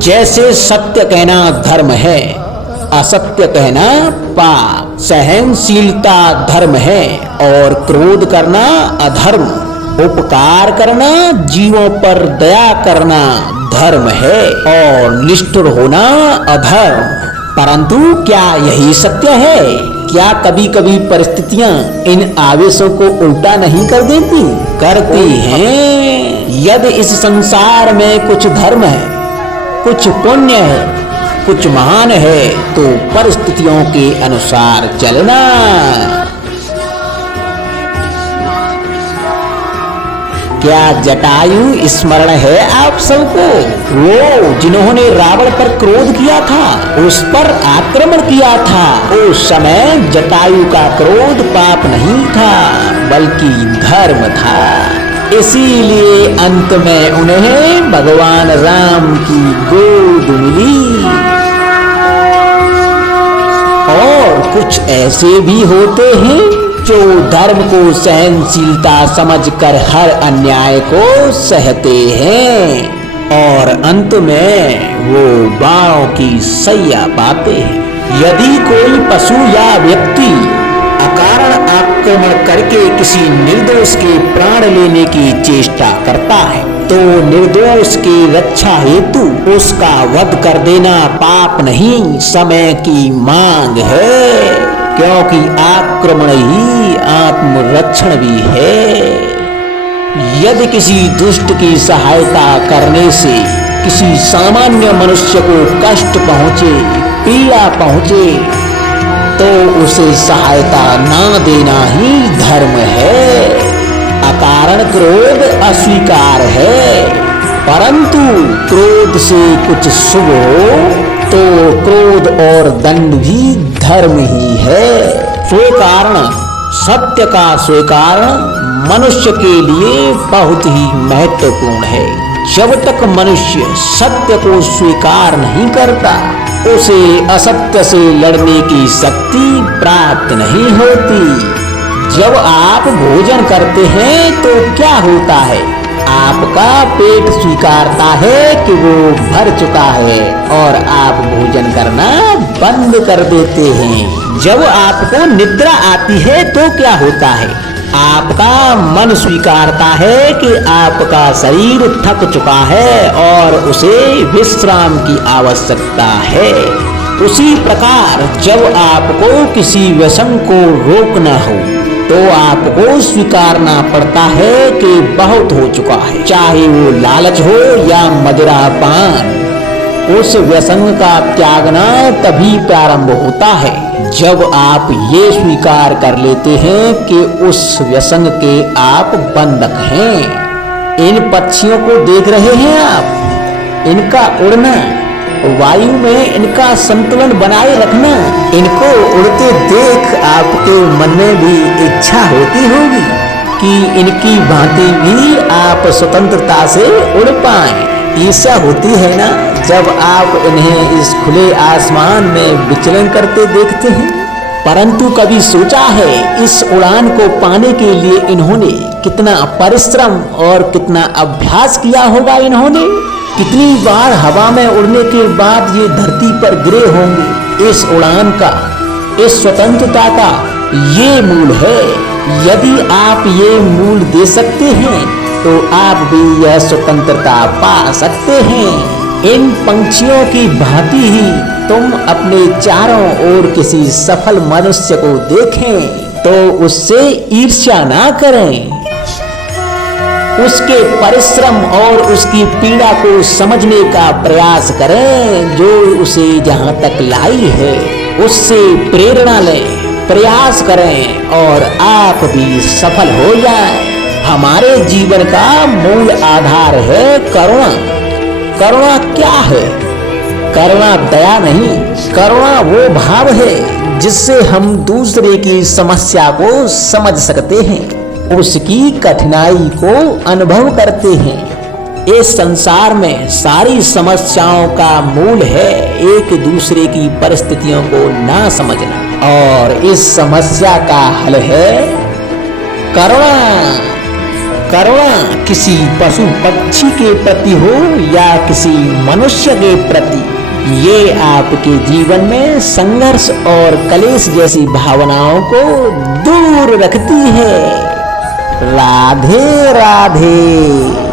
जैसे सत्य कहना धर्म है, असत्य कहना पाप। सहनशीलता धर्म है और क्रोध करना अधर्म। उपकार करना, जीवों पर दया करना धर्म है और निष्ठुर होना अधर्म। परंतु क्या यही सत्य है? क्या कभी कभी परिस्थितियां इन आवेशों को उल्टा नहीं कर देती? करती हैं। यदि इस संसार में कुछ धर्म है, कुछ पुण्य है, कुछ महान है, तो परिस्थितियों के अनुसार चलना। क्या जटायु स्मरण है आप सबको? वो जिन्होंने रावण पर क्रोध किया था, उस पर आक्रमण किया था। उस समय जटायु का क्रोध पाप नहीं था, बल्कि धर्म था। इसीलिए अंत में उन्हें भगवान राम की गोद मिली। और कुछ ऐसे भी होते हैं जो धर्म को सहनशीलता समझकर हर अन्याय को सहते हैं और अंत में वो बाणों की सैया पाते हैं। यदि कोई पशु या व्यक्ति अकारण आक्रमण करके किसी निर्दोष के प्राण लेने की चेष्टा करता है, तो निर्दोष की रक्षा हेतु उसका वध कर देना पाप नहीं, समय की मांग है। क्योंकि आक्रमण ही आत्मरक्षण भी है। यदि किसी दुष्ट की सहायता करने से किसी सामान्य मनुष्य को कष्ट पहुंचे, पीड़ा पहुंचे, तो उसे सहायता ना देना ही धर्म है। अकारण क्रोध अस्वीकार है, परंतु क्रोध से कुछ शुभ हो तो क्रोध और दंड भी धर्म ही है। स्वीकारण, सत्य का स्वीकारण मनुष्य के लिए बहुत ही महत्वपूर्ण है। जब तक मनुष्य सत्य को स्वीकार नहीं करता, उसे असत्य से लड़ने की शक्ति प्राप्त नहीं होती। जब आप भोजन करते हैं तो क्या होता है? आपका पेट स्वीकारता है कि वो भर चुका है और आप भोजन करना बंद कर देते हैं। जब आपको निद्रा आती है तो क्या होता है? आपका मन स्वीकारता है कि आपका शरीर थक चुका है और उसे विश्राम की आवश्यकता है। उसी प्रकार जब आपको किसी व्यसन को रोकना हो तो आपको स्वीकारना पड़ता है कि बहुत हो चुका है, चाहे वो लालच हो या मदिरापान। उस व्यसन का त्यागना तभी प्रारंभ होता है जब आप ये स्वीकार कर लेते हैं कि उस व्यसन के आप बंधक हैं। इन पक्षियों को देख रहे हैं आप, इनका उड़ना, वायु में इनका संतुलन बनाए रखना, इनको उड़ते देख आपके मन में भी इच्छा होती होगी कि इनकी भांति भी आप स्वतंत्रता से उड़ पाएं। ईर्ष्या होती है ना जब आप इन्हें इस खुले आसमान में विचलन करते देखते हैं। परंतु कभी सोचा है इस उड़ान को पाने के लिए इन्होंने कितना परिश्रम और कितना अभ्यास किया होगा? इन्होंने कितनी बार हवा में उड़ने के बाद ये धरती पर गिरे होंगे। इस उड़ान का, इस स्वतंत्रता का ये मूल है। यदि आप ये मूल दे सकते हैं तो आप भी यह स्वतंत्रता पा सकते हैं। इन पंछियों की भांति ही तुम अपने चारों ओर किसी सफल मनुष्य को देखें तो उससे ईर्ष्या ना करें। उसके परिश्रम और उसकी पीड़ा को समझने का प्रयास करें जो उसे जहां तक लाई है। उससे प्रेरणा लें, प्रयास करें और आप भी सफल हो जाएं। हमारे जीवन का मूल आधार है करुणा। करुणा क्या है? करुणा दया नहीं, करुणा वो भाव है जिससे हम दूसरे की समस्या को समझ सकते हैं, उसकी कठिनाई को अनुभव करते हैं। इस संसार में सारी समस्याओं का मूल है एक दूसरे की परिस्थितियों को ना समझना, और इस समस्या का हल है करुणा। करुणा किसी पशु पक्षी के प्रति हो या किसी मनुष्य के प्रति, ये आपके जीवन में संघर्ष और कलेश जैसी भावनाओं को दूर रखती है। राधे राधे।